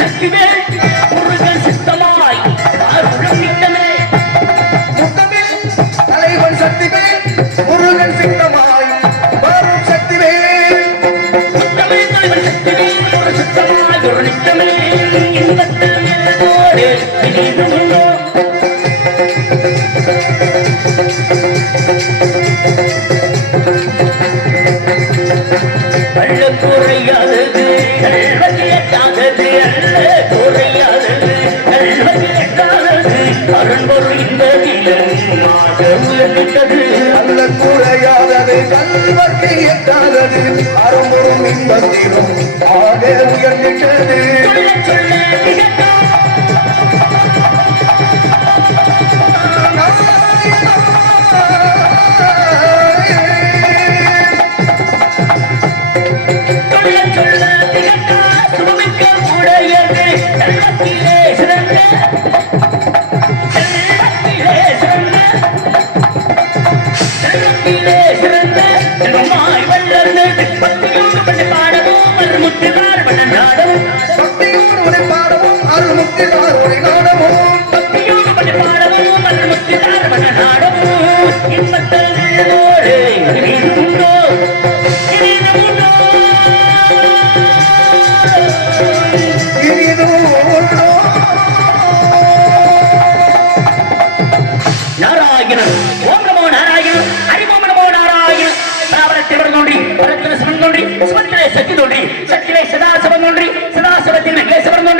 சக்திவேல் முருகன் சித்தமாய் அருளும் நித்தமே. முருகன் சித்தமாய் வரும் சக்திவேல் முத்தமிழ் தலைவன் சக்திவேல் ஒரு சுத்தமாய் ஒரு நித்தமே. இன்பத்தில் போலே இனிதுண்டோ. அள்ள குறையாதது கல்வதி எட்டாதது அல்ல குறையாதது கல்வதி அருள்பொருள் இன்பதிலும் ஆக அல்ல இன்பத்திலும் ஆக உயர்ந்திட்டது. சொல்ல சொல்ல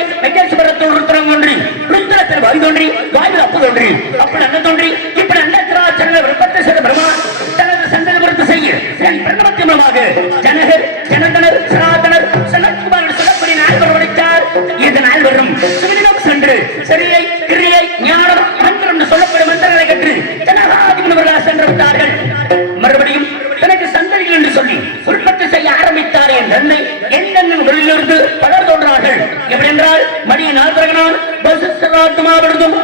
தோன்றி வெங்கேஸ்வரத்தில் ருத்ரம் தோன்றி ருத்ரத்தில் தோன்றி அப்பு தோன்றி. அப்படி அண்ணன் தோன்றி இப்படி விருப்பத்தை செய்த தனது செய்ய என் மூலமாக ஜனகர் ஜனந்தனர் சனாதனர் நால்வர் நால்வரும் சிவனிடம் சென்று சரியை கிரியை ஞானம் மந்திரம் என்று சொல்லப்படும் மந்திரங்களை கற்று சென்று விட்டார்கள். மறுபடியும் தனக்கு சந்ததிகள் என்று சொல்லி உற்பத்தி செய்ய ஆரம்பித்தார் என் நன்மை எப்படி என்றால் மணிய நாதரகனான் மாவட்டத்தும்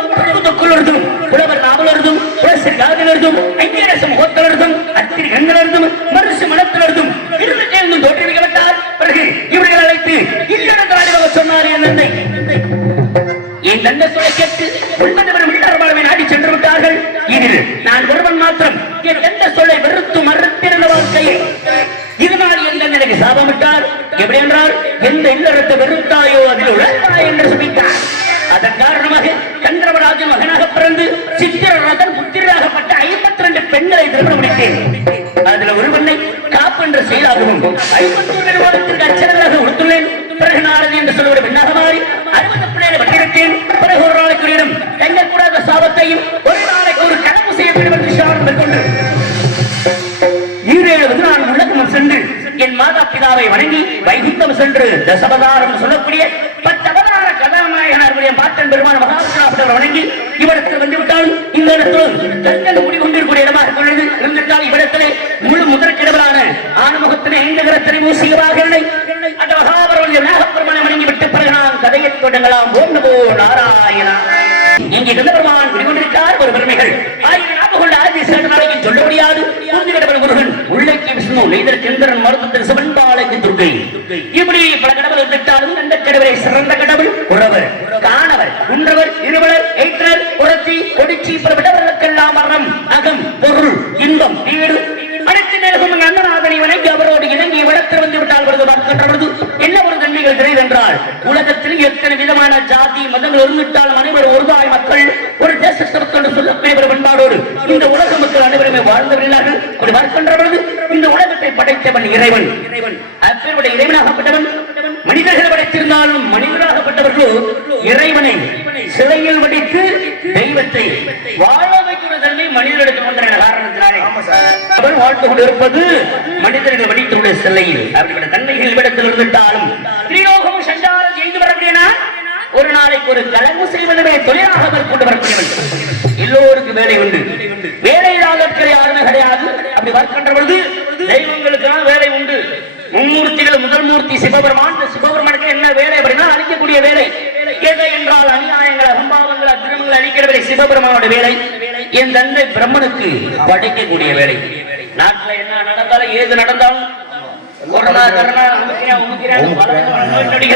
எப்படி என்றால் எந்த இல்லறத்தை வெறுத்தாயோ அதில் உழந்தாய் என்று சொல்லிட்டார் அதன் காரணமாக கந்தரவராஜன் மகனாக பிறந்து சித்திரநாதன் புத்திராகப்பட்ட ஐம்பத்தி ரெண்டு பெண்களை திருமணம் முடித்தேன். அதுல ஒருவனை காப்பு என்ற செயலாகவும் ஐம்பத்தி ஒரு நிறுவனத்திற்கு அச்சரங்களாக கொடுத்துள்ளேன். பிறகு நாரதி என்று சொல்லுவது பெண்ணாக மாறி அறுபது பிள்ளைகளை பட்டிருக்கேன் பிறகு ஒரு நாளைக்கு ஒரு இடம் தங்கக்கூடாத சாபத்தையும் ஒரு நாளைக்கு ஒரு கடமை செய்ய வேண்டும் என்று சாரம் மேற்கொண்டு மாதாபிதாவை வணங்கி வைகுந்தம் சென்று தசபதாரம் சொல்லக்கூடிய பத்தவதார கதாநாயகனாருடைய பெருமான வணங்கி இந்த இடத்தில் தங்கள் குடிகொண்டிருக்கூடிய இடமாக கொண்டது இருந்துவிட்டால் இவ்விடத்திலே முழு முதற்கிடவரான அந்த மகாபரவனுடைய நாகப்பெருமானை வணங்கி விட்டு பிறகு நாம் கதையை தொடங்கலாம் ஓம் நமோ நாராயணா. இங்கே கந்தபெருமான் குடிகொண்டிருக்கார் ஒரு பெருமைகள். ஆயிரம் ஞாபகம் கொண்ட ஆதி சொல்ல முடியாது. புரிஞ்சுகிட்டவன் முருகன் உள்ளக்கி விஷ்ணு நெய்தர் சந்திரன் இப்படி பல கடவுள் இருந்துட்டாலும் அந்த கடவுளை சிறந்த கடவுள் உறவர் காணவர் உன்றவர் இருவலர் ஏற்றர் விடவர்களுக்கெல்லாம் அகம் பொருள் இன்பம் வீடு. வணங்கி அவரோடு இணங்கி வந்து விட்டால் பார்க்கின்ற பொழுது என்ன ஒரு நன்மைகள் தெரியுது உலகத்தில் எத்தனை விதமான ஜாதி மதங்கள் இருந்துவிட்டாலும் அனைவரும் ஒருதாய் மக்கள் ஒரு தேசத்திற்கு வாழ்ந்தவர்களார்கள் அப்படி பார்க்கின்ற பொழுது இந்த உலகத்தை படைத்தவன் இறைவன். இறைவனாகப்பட்டவன் மனிதர்கள் படைத்திருந்தாலும் மனிதராகப்பட்டவர்களோ இறைவனை சிலையில் வடித்து தெய்வத்தை வாழ வைக்கிற தன்மை வந்த காரணத்தினாலே. அவன் வாழ்ந்து கொண்டிருப்பது மனிதர்கள் வடித்துள்ள சிலையில். அப்படிப்பட்ட தன்மைகள் இடத்தில் இருந்துட்டாலும் திரிலோகம் சஞ்சாரம் செய்து வரக்கூடியனா ஒரு நாளைக்கு ஒரு கலங்கு செய்வதுமே தொழிலாக மேற்கொண்டு வரக்கூடியவன் எல்லோருக்கும் வேலை உண்டு. வேலை இல்லாதவர்கள் யாருமே கிடையாது. அப்படி பார்க்கின்ற பொழுது தெய்வங்களுக்கெல்லாம் வேலை உண்டு. மும்மூர்த்திகள் முதல் மூர்த்தி சிவபெருமான் சிவபெருமானுக்கு என்ன வேலை அப்படின்னா அழிக்கக்கூடிய வேலை. எதை என்றால் அநியாயங்கள் அகம்பாவங்கள் அக்கிரமங்கள் அழிக்கிற வேலை சிவபெருமானோட வேலை. என் தந்தை பிரம்மனுக்கு படைக்கக்கூடிய வேலை. நாட்டுல என்ன நடந்தாலும் ஏது நடந்தாலும் கொரோனா கரோனா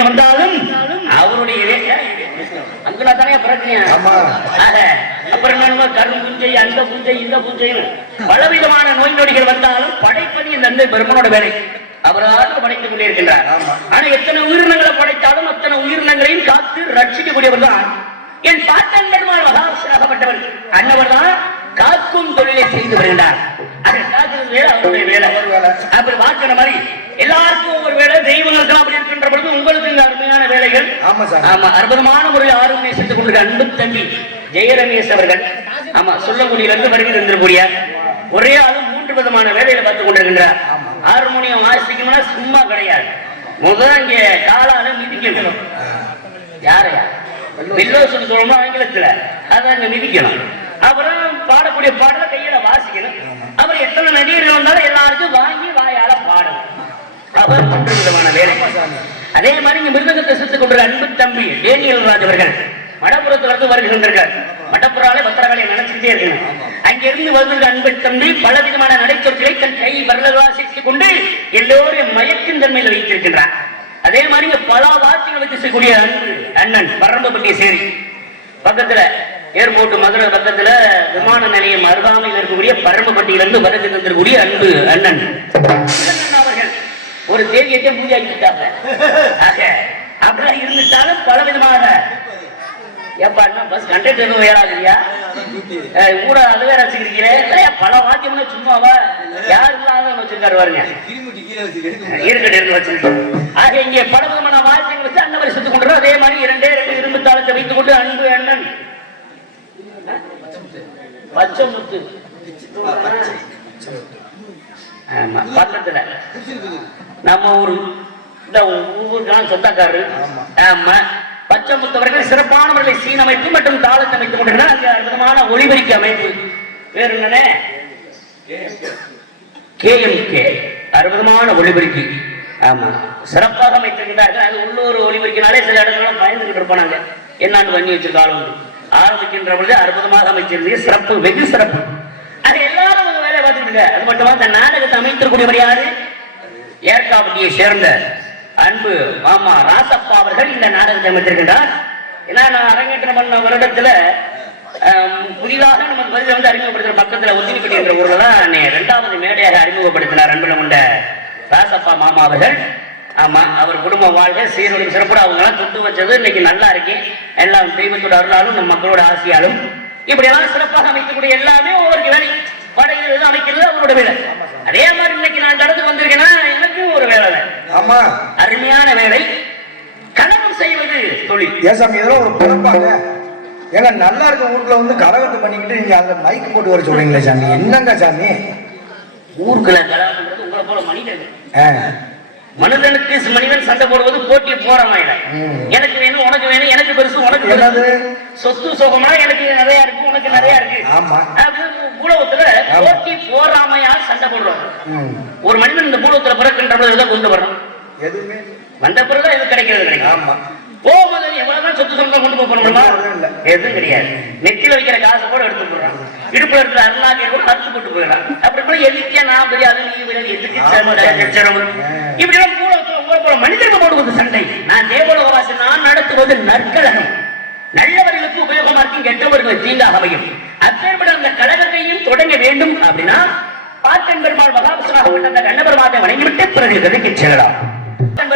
வந்தாலும் அவருடைய வேலை அங்கனா தானே. ஆக, அப்புறம் கரும் பூஞ்சை அந்த பூஞ்சை இந்த பூஞ்சைன்னு பலவிதமான நோய் நொடிகள் வந்தாலும் படைப்பது இந்த பிரம்மனோட வேலை. அவராக படைத்துக் கொண்டிருக்கின்றார். ஆனா எத்தனை உயிரினங்களை படைத்தாலும் அத்தனை உயிரினங்களையும் காத்து ரட்சிக்கக்கூடியவர் தான் என் பாட்டன் பெருமாள் அன்னவர் தான் காக்கும் தொழிலை செய்து வருகின்றார். அதை காக்கிறது வேலை அவருடைய வேலை. அவர் வேலை. அப்படி பார்க்கிற மாதிரி எல்லாருக்கும் ஒவ்வொரு வேலை. தெய்வங்களுக்கெல்லாம் அப்படி இருக்கின்ற பொழுது உங்களுக்கு இந்த அருமையான வேலைகள். ஆமா சார். ஆமா அற்புதமான முறையில் ஆர்வம் செய்து கொண்டிருக்க அன்பு தம்பி ஜெயரமேஷ் அவர்கள். ஆமா சொல்லக்கூடியிலிருந்து வருகை இருந்திருக்கூடிய ஒரே ஆளு மூன்று விதமான வேலைகளை பார்த்துக் கொண்டிருக்கின்றார். ஹார்மோனியம் வாசிக்கணும்னா சும்மா கிடையாது. முதல்ல இங்க காலால மிதிக்கணும். யாரையா வில்லோசன் சொல்லணும் ஆங்கிலத்துல? அதை அங்க மிதிக்கணும். அப்புறம் பாடக்கூடிய பாடல கையில வாசிக்கணும். அப்புறம் எத்தனை நடிகர்கள் வந்தாலும் எல்லாருக்கும் வாங்கி வாயால பாடணும். அவர் மூன்று விதமான வேலை. அதே மாதிரி இங்க மிருதகத்தை சுத்துக் கொண்ட அன்பு தம்பி டேனியல் ராஜ் அவர்கள். மடப்புறத்துல இருந்து வருகின்றார்கள் மடப்புறாலே பத்திரகாளியை நினைச்சுட்டே இருக்கணும். அங்கிருந்து வருகின்ற அன்பு தம்பி பல விதமான நடைச்சொற்களை தன் கை வரல வாசித்துக் கொண்டு எல்லோரும் மயக்கின் தன்மையில் வைத்திருக்கின்றார். அதே மாதிரி பல வாத்தியங்கள் வச்சிருக்கக்கூடிய அன்பு அண்ணன் பரம்பப்பட்டிய சேரி. பக்கத்துல ஏர்போர்ட் மதுரை பக்கத்துல விமான நிலையம் அருகாமையில் இருக்கக்கூடிய பரம்பப்பட்டியிலிருந்து வருகை தந்திருக்கூடிய அன்பு அண்ணன். அவர்கள் ஒரு தேவியத்தை பூஜை ஆக்கிட்டாங்க ஆக அப்படிலாம் இருந்துட்டாலும் பல விதமாக ஏப்பா என்ன பஸ் கண்டக்டர் எதுவும் வேறாதியா கூட அது வேற வச்சுக்கிறீங்களே பல வாக்கியம்னு சும்மாவா? யாரு இல்லாத வச்சிருக்காரு பாருங்க. இருக்கட்டும் இருந்து வச்சிருக்கோம் ஆக இங்கே பல விதமான வாக்கியங்கள் வச்சு அண்ணன் சுத்துக் கொண்டு அதே மாதிரி இரண்டே ரெண்டு இரும்பு தாளத்தை வைத்துக் கொண்டு அன்பு அண்ணன் பச்சை முத்து. ஆமா பக்கத்துல. நம்ம ஊரு இந்த ஊருக்கான சொந்தக்காரரு. ஆமா. பச்சமுத்தவர்கள் சிறப்பானவர்களை சிறப்பான மற்றும் தாளத்தை அமைத்துக் கொண்டிருந்தார் அங்க அற்புதமான ஒளிபெருக்கி அமைப்பு. வேறு என்னன்னே கேஎம்கே. அற்புதமான ஒளிபெருக்கி. ஆமா. சிறப்பாக அமைத்திருக்கிறார்கள். அது உள்ளூர் ஒளிபெருக்கினாலே சில இடங்கள்லாம் பயந்துகிட்டு இருப்பாங்க என்னான்னு பண்ணி வச்சிருக்காலும் ஆரம்பிக்கின்ற பொழுது அற்புதமாக அமைச்சிருந்தீங்க சிறப்பு வெகு சிறப்பு. அது எல்லாரும் வேலை வேலையை பார்த்துட்டு அது மட்டுமா? இந்த நாடகத்தை அமைத்திருக்கக்கூடியவர் யாரு? ஏற்காவட்டியை சேர்ந்த அன்பு மாமா ராசப்பா அவர்கள் இந்த நாடகத்தை அமைத்திருக்கின்றார். ஏன்னா நான் அரங்கேற்றம் பண்ண வருடத்துல புதிதாக நமக்கு பதில வந்து அறிமுகப்படுத்துற பக்கத்துல ஒத்திரிப்பட்டி என்ற ஊர்ல தான் என்னை இரண்டாவது மேடையாக அறிமுகப்படுத்தினார் அன்பில் கொண்ட ராசப்பா மாமா அவர்கள். ஆமா அவர் குடும்ப வாழ்க சீரோடும் சிறப்போடு அவங்க எல்லாம் தொட்டு வச்சது இன்னைக்கு நல்லா இருக்கு. எல்லாம் தெய்வத்தோட அருளாலும் நம்ம மக்களோட ஆசையாலும். இப்படி எல்லாம் சிறப்பாக அமைக்கக்கூடிய எல்லாமே ஒவ்வொரு வேலை படைகிறது அமைக்கிறது அவரோட வேலை. அதே மாதிரி இன்னைக்கு நான் இடத்துக்கு வந்திருக்கேன்னா எனக்கு ஒரு வேலை. ஆமா. அருமையான வேலை. கலகம் செய்வது தொழில். ஏன் சாமி இதெல்லாம் ஒரு பிறப்பாங்க ஏங்க நல்லா இருக்க ஊர்ல வந்து கலகத்தை பண்ணிக்கிட்டு நீங்க அந்த மைக் போட்டு வர சொல்றீங்களே சாமி. என்னங்க சாமி? ஊருக்குள்ள கலகம்ன்றது உங்களை போல மனிதர்கள். மனிதனுக்கு மனிதன் சண்டை போடுவது போட்டி போறாமையில. எனக்கு வேணும் உனக்கு வேணும் எனக்கு பெருசு உனக்கு? பெருசு சொத்து சுகமா எனக்கு நிறைய இருக்கு உனக்கு நிறைய இருக்கு ஆமா. அது பூலோகத்துல. போட்டி போறாமையா சண்டை போடுறோம். ஒரு மனிதன் இந்த பூலோகத்துல பிறக்கின்ற பொழுது கொண்டு வரணும் வந்த பிறகு இது கிடைக்கிறது கிடைக்கும் ஆமா போகும்போது எவ்வளவுதான் சொத்து சொந்தம் கொண்டு போக முடியுமா ஒண்ணும் இல்ல. எதுவும் கிடையாது நெத்தியில வைக்கிற காசை கூட எடுத்து போடுறான் இடுப்புல இருக்கிற கூட கருத்து போட்டு போயிடலாம் அப்படி கூட எதுக்கே நான் நீ எதுக்கு. சச்சரவு? இப்படி எல்லாம் பூலோகத்துல உங்களை போல மனிதர்கள் போடுவது சண்டை நான் தேவலோகவாசி நான் நடத்துவது நற்கழகம் நல்லவர்களுக்கு உபயோகமா இருக்கும் கெட்டவர்கள் தீங்காக அமையும் அப்பேற்பட்ட அந்த கழகத்தையும் தொடங்க வேண்டும் அப்படின்னா பாட்டன் பெருமாள் மகாவிஷ்ணாகப்பட்ட அந்த கண்ணபெருமாத்தை வணங்கிவிட்டு பிறகு செல்லலாம்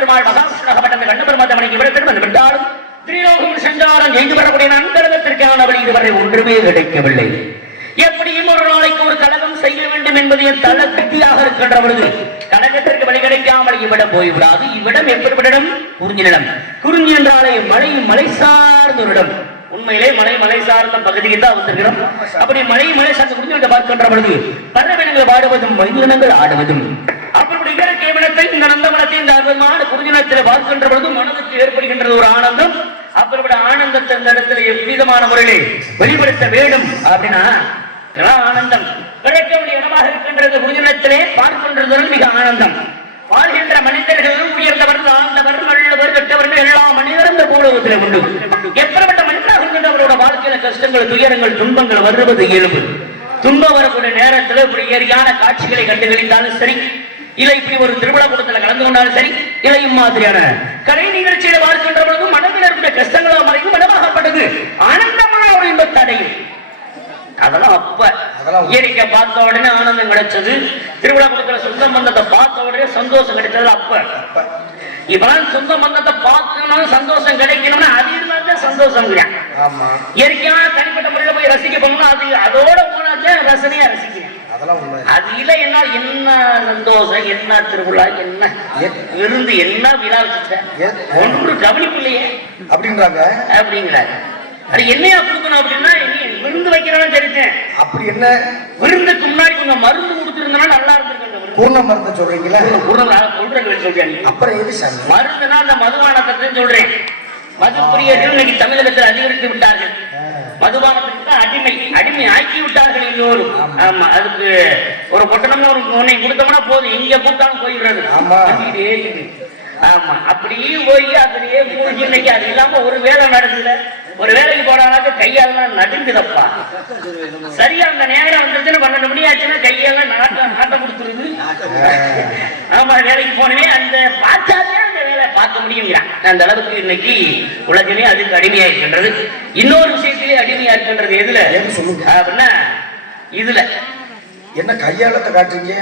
பெருமாள் மகாவிஷ்ணாகப்பட்ட அந்த இவரத்திற்கு வணங்கி விடத்திற்கு வந்து விட்டாலும் திரிலோகம் சஞ்சாரம் செய்து வரக்கூடிய நண்பர்களுக்கான வழி இதுவரை ஒன்றுமே கிடைக்கவில்லை. எப்படியும் ஒரு நாளைக்கு ஒரு கழகம் செய்ய வேண்டும் என்பதையும் தல விதியாக இருக்கின்ற பொழுது கழகத்திற்கு வழி கிடைக்காமல் இவ்விடம் போய்விடாது. இவ்விடம் எப்படிப்படும் குறிஞ்சினிடம். குறிஞ்சி என்றாலே மலை மலை சார்ந்த ஒரு இடம். உண்மையிலே மலை மலை சார்ந்த பகுதியில் தான் வந்திருக்கிறோம். அப்படி மலை மலை சார்ந்த குறிஞ்சி பார்க்கின்ற பொழுது பறவை பாடுவதும் மைதினங்கள் ஆடுவதும் அப்படி இயற்கை இந்த நந்தவனத்தை இந்த அற்புதமான குறிஞ்சினத்தில் பார்க்கின்ற பொழுது மனதுக்கு ஏற்படுகின்றது ஒரு ஆனந்தம். அப்படிப்பட்ட ஆனந்தத்தை இந்த இடத்துல எவ்விதமான முறையிலே வெளிப்படுத்த வேண்டும் அப்படின்னா ஆனந்தம். கிடைக்க வேண்டிய இடமாக இருக்கின்றது குறிஞ்சினத்திலே பார்க்கின்றது மிக ஆனந்தம். வாழ்கின்ற மனிதர்கள் உயர்ந்தவர்கள் ஆழ்ந்தவர்கள் நல்லவர் கெட்டவர்கள் எல்லா மனிதரும் இந்த பூலோகத்தில் உண்டு. எப்படிப்பட்ட மனிதராக இருக்கின்றவரோட வாழ்க்கையில கஷ்டங்கள் துயரங்கள் துன்பங்கள் வருவது இயல்பு. துன்பம் வரக்கூடிய நேரத்தில் இப்படி இயற்கையான காட்சிகளை கண்டு கழித்தாலும் சரி இல்லை இப்படி ஒரு திருவிழா கூட்டத்துல கலந்து கொண்டாலும் சரி இல்லை இம்மாதிரியான கலை நிகழ்ச்சியில பார்க்கின்ற பொழுது மனதில் இருக்கிற கஷ்டங்களாக மறைந்து மனமாகப்பட்டது. ஆனந்தமான ஒரு இன்பத்தை அடையும் அதெல்லாம் அப்ப. இயற்கை பார்த்த உடனே ஆனந்தம் கிடைச்சது. திருவிழா கூட்டத்துல சொந்த பந்தத்தை பார்த்த உடனே சந்தோஷம் கிடைச்சது அப்ப. இப்பெல்லாம் சொந்த பந்தத்தை பார்க்கணும் சந்தோஷம் கிடைக்கணும்னா அது இருந்தால் தான் சந்தோஷம் ஆமா. இயற்கையான தனிப்பட்ட முறையில போய் ரசிக்க போனோம்னா அது அதோட போனாதான் ரசனையா ரசிக்கிறேன். அது இல்லை. என்ன என்ன சந்தோஷம் என்ன திருவிழா என்ன விருந்து என்ன விழா ஒன்று கவனிப்பு இல்லையே அப்படின்றாங்க. அப்படிங்கிறாரு. அது என்னையா கொடுக்கணும் அப்படின்னா விருந்து வைக்கிறவன் தெரிஞ்சேன் அப்படி என்ன? விருந்துக்கு முன்னாடி கொஞ்சம் மருந்து கொடுத்துருந்தனா நல்லா இருந்திருக்கு. பூர்ண மருந்து சொல்றீங்களா? குடும்ப சொல்றேன் சொல்றேன் அப்புறம் எது மருந்துனா அந்த மதுபானத்தை சொல்றேன். மது பிரியர்கள் இன்னைக்கு தமிழகத்தில் அதிகரித்து விட்டார்கள். மதுபானத்துக்கு தான் அடிமை. அடிமை ஆக்கி விட்டார்கள் எல்லோரும். ஆமா. அதுக்கு ஒரு பொட்டணம்னு ஒரு உன்னை கொடுத்தோம்னா போதும். எங்க கூட்டாலும் போயிடுறது. ஆமா. அப்படியே போய் அதுலயே மூழ்கி இன்னைக்கு அது இல்லாம ஒரு வேலை நடக்குதுல ஒரு வேலைக்கு போனாலும் கையெல்லாம் நடுங்குதப்பா. சரியா அந்த நேரம் வந்துருச்சுன்னு பன்னெண்டு மணி ஆச்சுன்னா கையெல்லாம் நாட்ட நாட்ட கொடுத்துருது. ஆமா வேலைக்கு போனவே அந்த வேலை பார்க்க முடியுங்கிறான் அந்த அளவுக்கு இன்னைக்கு உலகமே அதுக்கு அடிமையா இருக்கின்றது இன்னொரு விஷயத்திலே அடிமையா இருக்கின்றது எதுல சொல்லுங்க. அப்படின்னா இதுல. என்ன கையாளத்தை காட்டுறீங்க?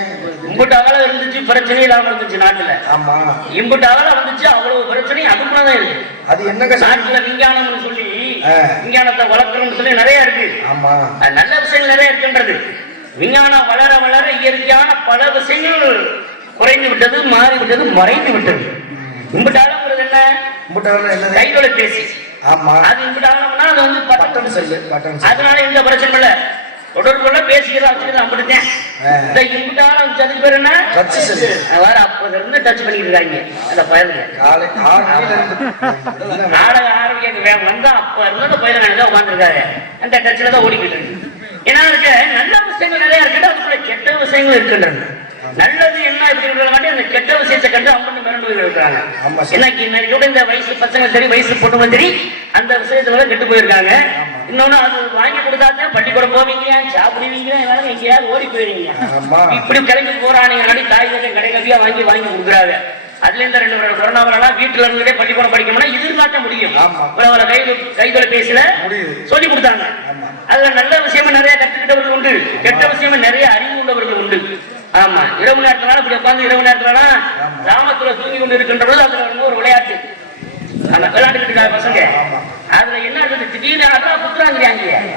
இம்புட்டு இருந்துச்சு பிரச்சனை இல்லாம இருந்துச்சு நாட்டுல. ஆமா. இம்புட்டு வந்துச்சு அவ்வளவு பிரச்சனை அதுக்குள்ளதான் இருக்கு. அது என்னங்க? நாட்டுல விஞ்ஞானம்னு சொல்லி. விஞ்ஞானத்தை வளர்க்கணும்னு சொல்லி நிறைய இருக்கு. ஆமா. நல்ல விஷயங்கள் நிறைய இருக்கின்றது. விஞ்ஞானம் வளர வளர இயற்கையான பல விஷயங்கள் குறைந்து விட்டது மாறி விட்டது மறைந்து விட்டது. இம்புட்டாளங்கிறது என்ன? முட்டாள என்னது? கைத்தொலைபேசி ஆமா. அது இம்புட்டாளம்னா அது வந்து பட்டன். செல்லு பட்டன் அதனால எந்த பிரச்சனை இல்ல. தொடர்புல பேசிக்கிறதா வச்சுக்கிறதா அப்படித்தான். இந்த இம்புட்டாளம் வச்சு அதுக்கு பேர் என்ன? Touch cell. வேற அப்ப இருந்து டச் பண்ணிட்டு இருக்காங்க அந்த பயலுங்க. காலை என்ன? நாடக ஆரோக்கியம் வந்தா அப்ப இருந்த வேணும் உட்காந்துருக்காரு அந்த தான் ஓடிக்கிட்டு இருக்கு. ஏன்னா நல்ல விஷயங்கள் நிறைய இருக்கு. அதுக்குள்ள கெட்ட விஷயங்கள் இருக்கின்றன. நல்லது என்ன கெட்ட விஷயத்தை கண்டு அவங்க மிரண்டு போய் இருக்கிறாங்க. கூட இந்த வயசு பசங்க சரி வயசு பொண்ணுங்க சரி அந்த விஷயத்துல கெட்டு போயிருக்காங்க. இன்னொன்னு அது வாங்கி கொடுத்தாதான் பள்ளிக்கூடம் போவீங்க சாப்பிடுவீங்க எங்கேயாவது ஓடி போயிருவீங்க. இப்படி கிளம்பி போறானுங்க நாடி தாய் கட்டை கடை கட்டியா வாங்கி வாங்கி கொடுக்குறாங்க. அதுல இருந்து ரெண்டு பேரும் கொரோனாவெல்லாம் வீட்டுல இருந்தே பள்ளிக்கூடம் படிக்கணும்னா இருந்தா முடியும். அவரை கை கைகளை பேசல. சொல்லி கொடுத்தாங்க. அதுல நல்ல விஷயமும் நிறைய கத்துக்கிட்டவர்கள் உண்டு. கெட்ட விஷயமும் நிறைய அறிவு உள்ளவர்கள் உண்டு. ஆமா. இரவு நேரத்துல இப்படி உட்கார்ந்து இரவு நேரத்துல கிராமத்துல தூங்கி கொண்டு இருக்கின்ற போது அதுல வந்து ஒரு விளையாட்டு. அந்த விளையாண்டுக்கிட்டு இருக்காங்க பசங்க. ஆமா. அதுல என்ன இருக்குது? திடீர்னு அதான் குத்துறாங்க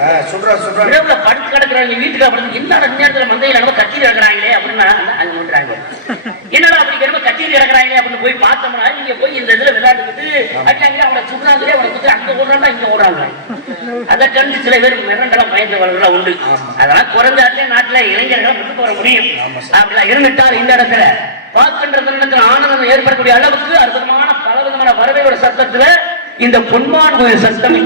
ஆ, சொல்றா சொல்றா. இரவுல படுத்து கிடக்குறாங்க வீட்டுக்கு அப்படி இந்த நேரத்துல மந்தையில கத்தி கிடக்குறாங்களே அப்படின்னா அங்க என்னடா கிடக்குறாங்களே அப்படின்னு போய் பார்த்தோம்னா இங்க போய் இந்த இதுல விளையாட்டுக்கிட்டு அடியாங்க அவனை சுடுறாங்களே அவனை குத்தி அங்க ஓடுறாங்க இங்க ஓடுறாங்க. அதை கண்டு சில பேர் மிரண்டெல்லாம் பயந்து வளர்ற உண்டு அதெல்லாம் குறைஞ்சாலே நாட்டுல இளைஞர்களை விட்டு வர முடியும். அப்படிலாம் இருந்துட்டால் இந்த இடத்துல பார்க்கின்ற தருணத்தில் ஆனந்தம் ஏற்படக்கூடிய அளவுக்கு அற்புதமான பல விதமான பறவையோட சத்தத்துல இந்த பொன்மான் கோயில் சத்தம்